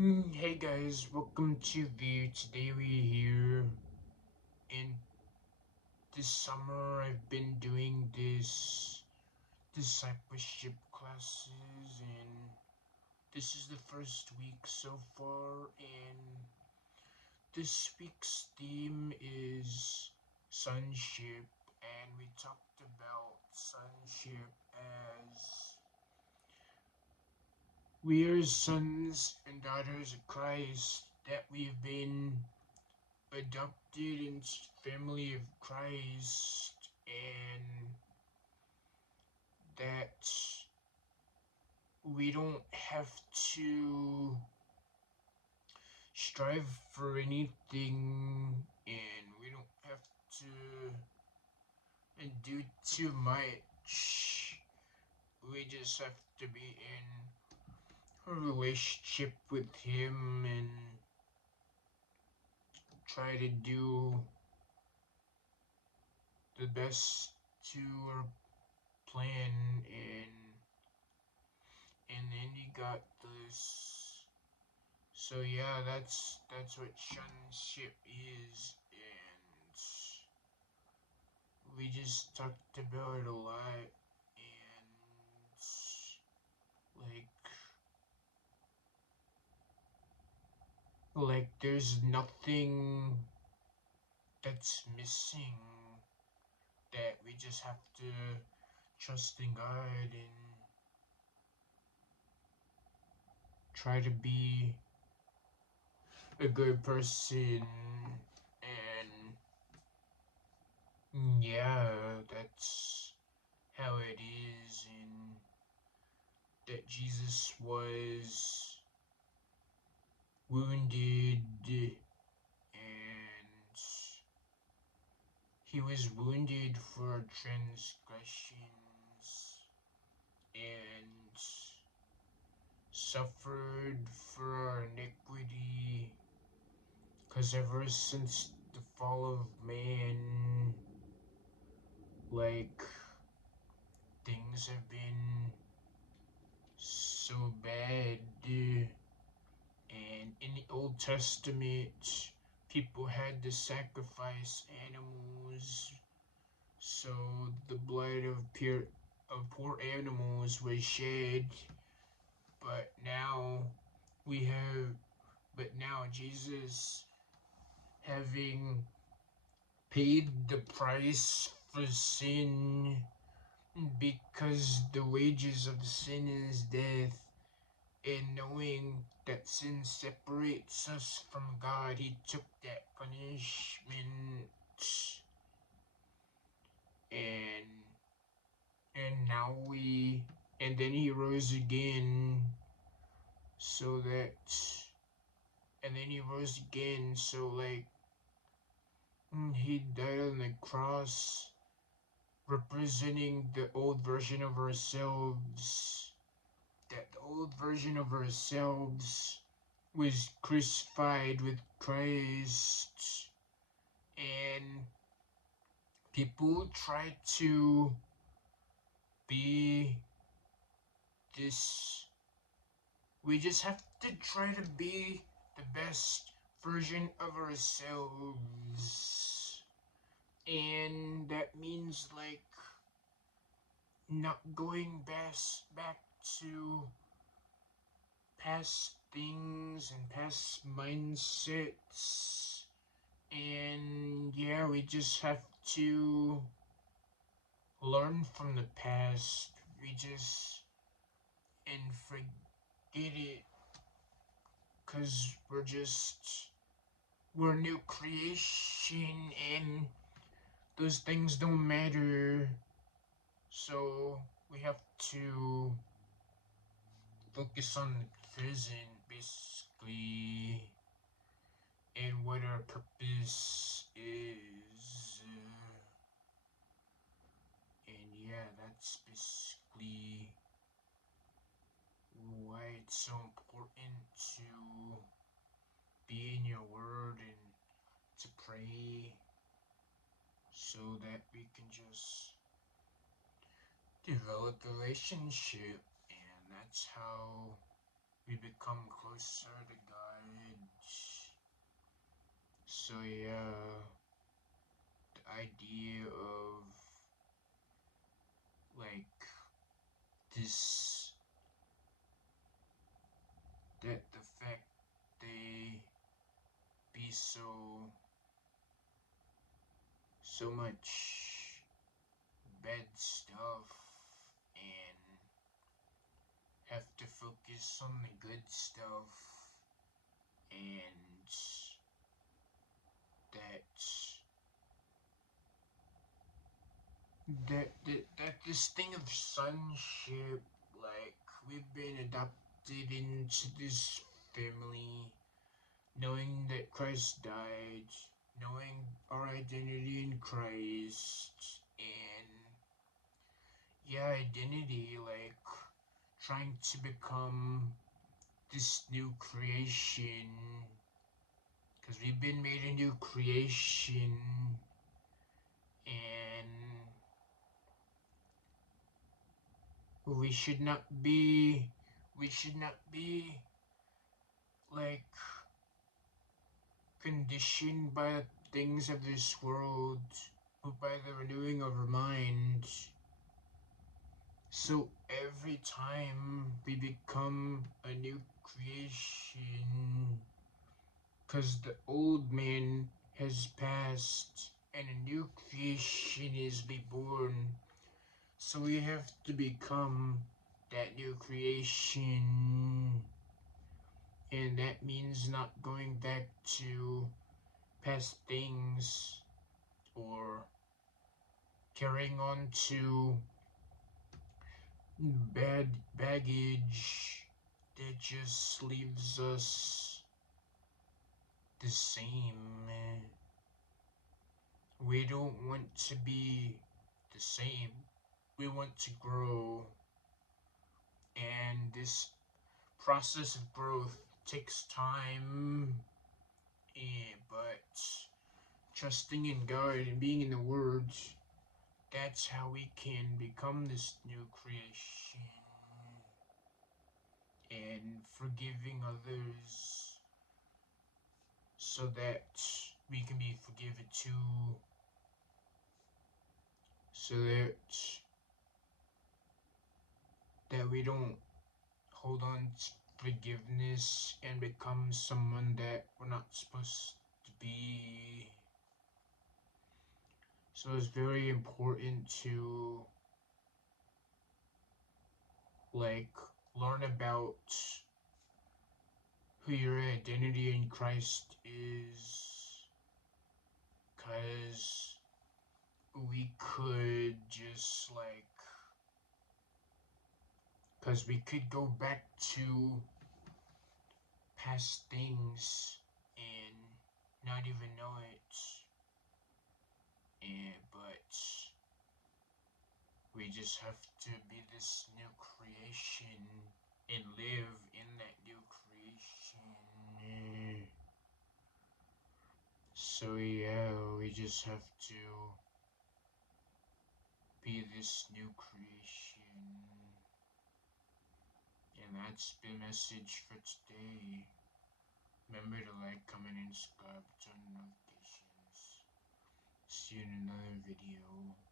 Hey guys, welcome to View. Today we're here. And this summer I've been doing this discipleship classes, and this is the first week so far. And this week's theme is sonship, and we talked about sonship as we are sons and daughters of Christ, that we've been adopted into family of Christ, and that we don't have to strive for anything, and we don't have to do too much. We just have to be in a relationship with him and try to do the best to our plan, and then you got this. So yeah, that's what sonship is, and we just talked about it a lot, and like there's nothing that's missing, that we just have to trust in God and try to be a good person, and yeah, that's how it is, and that Jesus was wounded, and he was wounded for our transgressions and suffered for our iniquity, because ever since the fall of man, like, things have been so bad. And in the Old Testament, people had to sacrifice animals, so the blood of poor animals was shed. But now we have, but now Jesus, having paid the price for sin, because the wages of sin is death, and knowing that sin separates us from God, he took that punishment, and now we, and then he rose again, so that, and then he rose again, so like, he died on the cross, representing the old version of ourselves, that the old version of ourselves was crucified with Christ, and people try to be this. We just have to try to be the best version of ourselves, and that means like not going back to past things and past mindsets, and yeah, we just have to learn from the past. We just and forget it, because we're new creation, and those things don't matter. So we have to focus on the present, basically, and what our purpose is. And yeah, that's basically why it's so important to be in your word and to pray, so that we can just develop a relationship, and that's how we become closer to God. So yeah, the idea of like this, that the fact they be so much bad stuff and have to focus on the good stuff, and that that this thing of sonship, like we've been adopted into this family, knowing that Christ died, knowing our identity in Christ, and yeah, identity, like trying to become this new creation, because we've been made a new creation, and we should not be, we should not be like conditioned by things of this world, but by the renewing of our mind. So every time we become a new creation, because the old man has passed and a new creation is reborn. So we have to become that new creation. And that means not going back to past things or carrying on to bad baggage that just leaves us the same. We don't want to be the same. We want to grow. And this process of growth takes time. But trusting in God and being in the Word, that's how we can become this new creation. And forgiving others so that we can be forgiven too. So that we don't hold on to forgiveness and become someone that we're not supposed to be. So it's very important to like learn about who your identity in Christ is, because we could just like, because we could go back to past things and not even know it. But we just have to be this new creation and live in that new creation. So yeah, we just have to be this new creation. And that's the message for today. Remember to like, comment, and subscribe, turn on notifications. See you in another video.